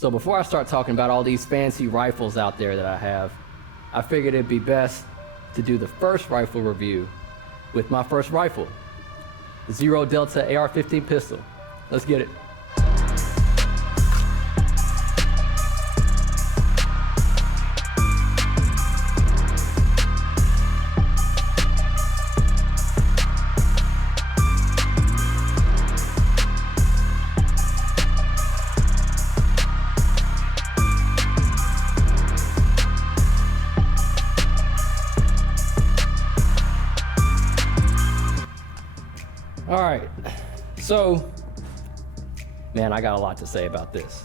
So before I start talking about all these fancy rifles out there that I have, I figured it'd be best to do the first rifle review with my first rifle, the Zero Delta AR-15 pistol. Let's get it. All right, so, man, I got a lot to say about this.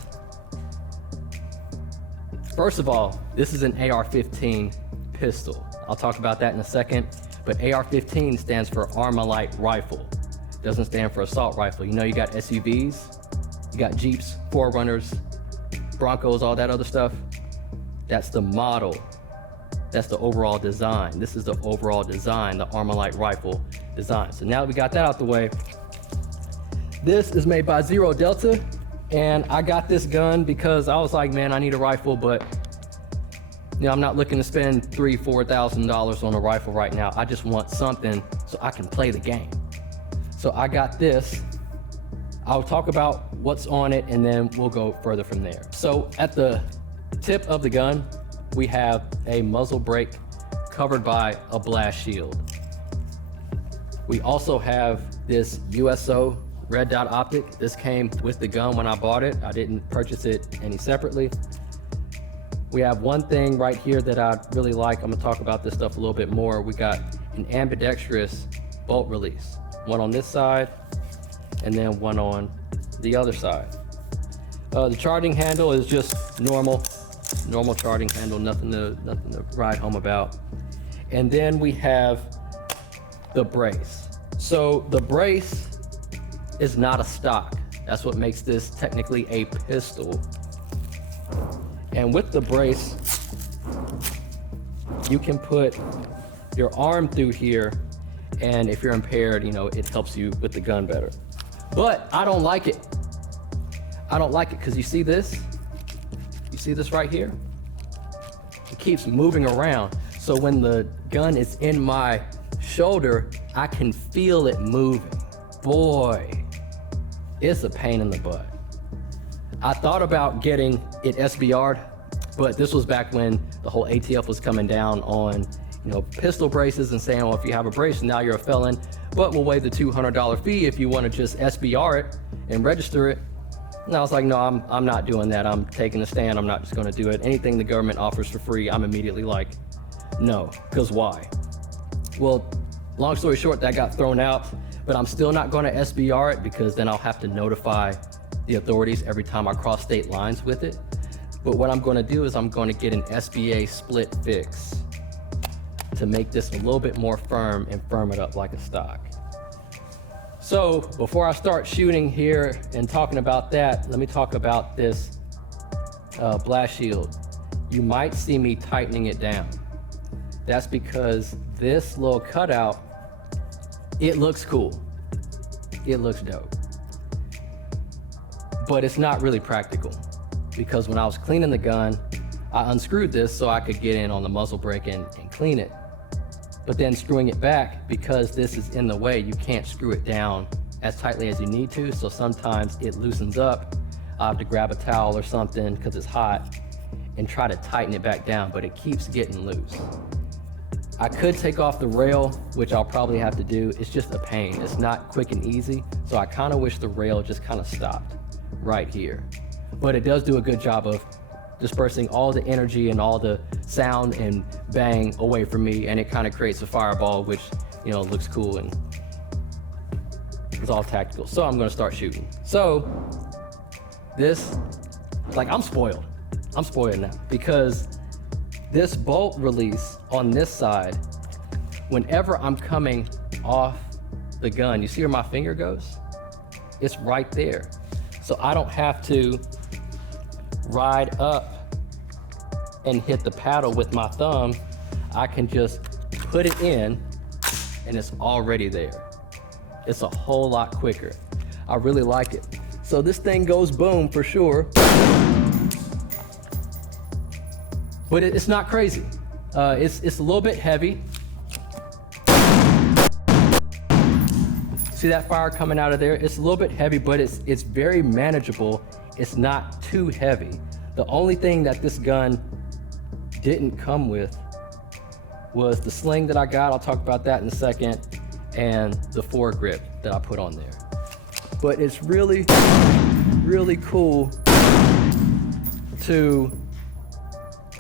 First of all, this is an AR-15 pistol. I'll talk about that in a second, but AR-15 stands for Armalite Rifle. Doesn't stand for assault rifle. You know, you got SUVs, you got Jeeps, 4Runners, Broncos, all that other stuff. That's the model. That's the overall design. This is the overall design, the Armalite Rifle design. So now that we got that out the way, this is made by Zero Delta, and I got this gun because I was like, man, I need a rifle, but you know, I'm not looking to spend $3,000–$4,000 on a rifle right now. I just want something so I can play the game. So I got this. I'll talk about what's on it and then we'll go further from there. So at the tip of the gun, we have a muzzle brake covered by a blast shield. We also have this USO red dot optic. This came with the gun when I bought it. I didn't purchase it any separately. We have one thing right here that I really like. I'm gonna talk about this stuff a little bit more. We got an ambidextrous bolt release. One on this side and then one on the other side. The charging handle is just normal charging handle, nothing to ride home about. And then we have the brace. So the brace is not a stock. That's what makes this technically a pistol. And with the brace, you can put your arm through here, and if you're impaired, you know, it helps you with the gun better. But I don't like it. I don't like it because you see this? You see this right here? It keeps moving around. So when the gun is in my shoulder, I can feel it moving. Boy, it's a pain in the butt. I thought about getting it SBR'd, but this was back when the whole ATF was coming down on, you know, pistol braces and saying, well, if you have a brace, now you're a felon, but we'll waive the $200 fee if you want to just SBR it and register it. And I was like, no, I'm not doing that. I'm taking a stand. I'm not just going to do it. Anything the government offers for free, I'm immediately like, no, because why? Well, long story short, that got thrown out, but I'm still not going to SBR it because then I'll have to notify the authorities every time I cross state lines with it. But what I'm going to do is I'm going to get an SBA split fix to make this a little bit more firm and firm it up like a stock. So before I start shooting here and talking about that, let me talk about this blast shield. You might see me tightening it down. That's because this little cutout, it looks cool. It looks dope. But it's not really practical because when I was cleaning the gun, I unscrewed this so I could get in on the muzzle brake and clean it. But then screwing it back, because this is in the way, you can't screw it down as tightly as you need to. So sometimes it loosens up. I have to grab a towel or something because it's hot and try to tighten it back down, but it keeps getting loose. I could take off the rail, which I'll probably have to do. It's just a pain. It's not quick and easy. So I kind of wish the rail just kind of stopped right here. But it does do a good job of dispersing all the energy and all the sound and bang away from me, and it kind of creates a fireball, which, you know, looks cool and it's all tactical. So I'm going to start shooting. So this, like, I'm spoiled now because this bolt release on this side, whenever I'm coming off the gun, you see where my finger goes? It's right there. So I don't have to ride up and hit the paddle with my thumb. I can just put it in and it's already there. It's a whole lot quicker. I really like it. So this thing goes boom for sure. but it's not crazy. It's a little bit heavy. See that fire coming out of there? It's a little bit heavy, but it's very manageable. It's not too heavy. The only thing that this gun didn't come with was the sling that I got. I'll talk about that in a second, and the foregrip that I put on there. But it's really, really cool to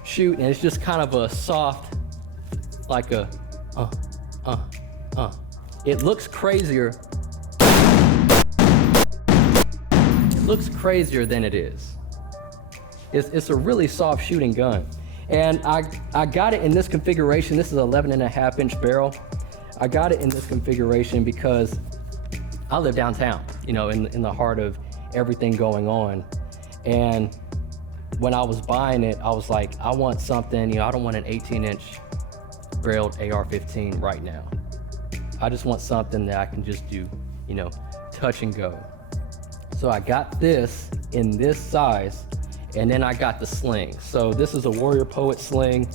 shoot, and it's just kind of a soft, like a, It looks crazier. It looks crazier than it is. It's a really soft shooting gun. And I got it in this configuration. This is 11.5-inch barrel. I got it in this configuration because I live downtown, you know, in the heart of everything going on. And when I was buying it, I was like, I want something, you know, I don't want an 18-inch barreled AR-15 right now. I just want something that I can just do, you know, touch and go. So I got this in this size, and then I got the sling. So this is a Warrior Poet sling.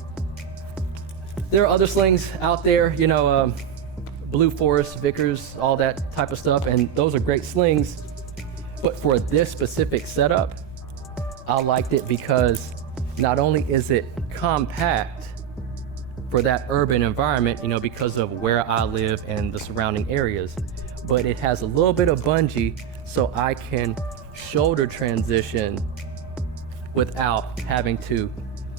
There are other slings out there, you know, Blue Forest, Vickers, all that type of stuff, and those are great slings. But for this specific setup, I liked it because not only is it compact for that urban environment, you know, because of where I live and the surrounding areas, but it has a little bit of bungee so I can shoulder transition without having to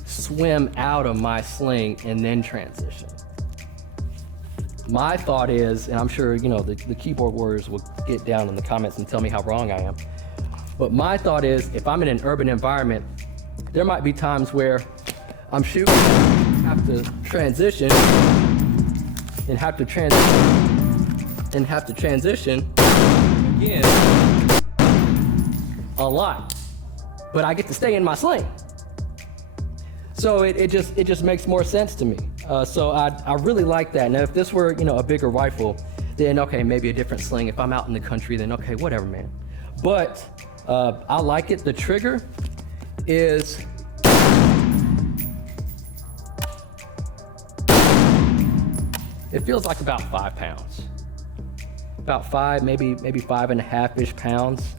swim out of my sling and then transition. My thought is, and I'm sure, you know, the keyboard warriors will get down in the comments and tell me how wrong I am, but my thought is, if I'm in an urban environment, there might be times where I'm shooting, have to transition, and have to transition again a lot, but I get to stay in my sling. So it just makes more sense to me. So I really like that. Now, if this were, you know, a bigger rifle, then okay, maybe a different sling. If I'm out in the country, then okay, whatever, man. But I like it. The trigger is it feels like about 5 pounds. About 5, maybe 5.5-ish pounds.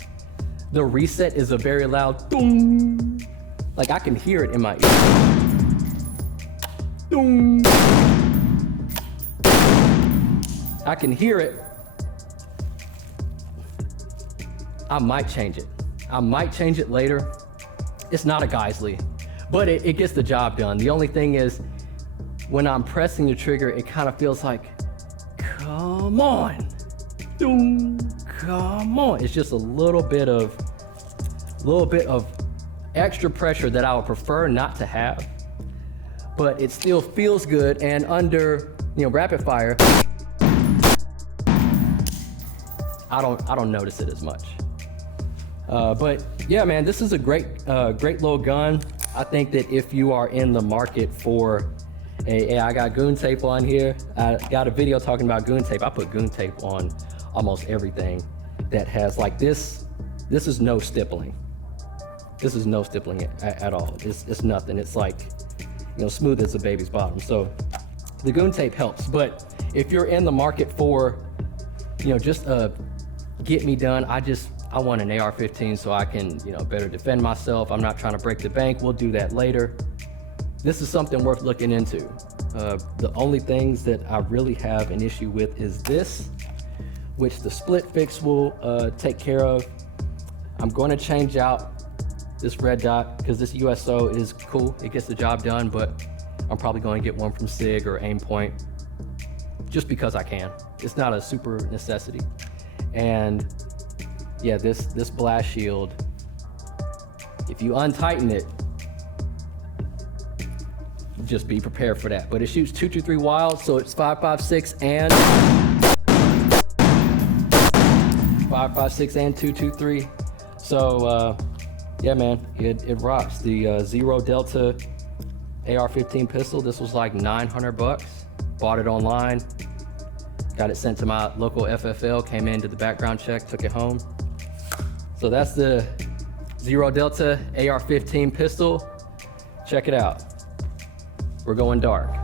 The reset is a very loud boom. Like I can hear it in my ear. Boom. I can hear it. I might change it. I might change it later. It's not a Geisley, but it gets the job done. The only thing is, when I'm pressing the trigger, it kind of feels like, come on, boom, come on. It's just a little bit of extra pressure that I would prefer not to have, but it still feels good. And under, you know, rapid fire, I don't notice it as much. But yeah, man, this is a great little gun. I think that if you are in the market for I got goon tape on here. I got a video talking about goon tape. I put goon tape on almost everything that has, like, this is no stippling. This is no stippling at all. It's nothing. It's like, you know, smooth as a baby's bottom. So the goon tape helps. But if you're in the market for, you know, just get me done, I want an AR-15 so I can, you know, better defend myself. I'm not trying to break the bank. We'll do that later. This is something worth looking into. The only things that I really have an issue with is this, which the split fix will take care of. I'm going to change out this red dot because this USO is cool. It gets the job done, but I'm probably going to get one from SIG or Aimpoint just because I can. It's not a super necessity. And yeah, this blast shield, if you untighten it, just be prepared for that. But it shoots 223 wild, so it's 5.56 and 5.56 and 223. So yeah, man, it rocks. The Zero Delta AR-15 pistol. This was like $900. Bought it online. Got it sent to my local FFL. Came in, did the background check, took it home. So that's the Zero Delta AR-15 pistol. Check it out. We're going dark.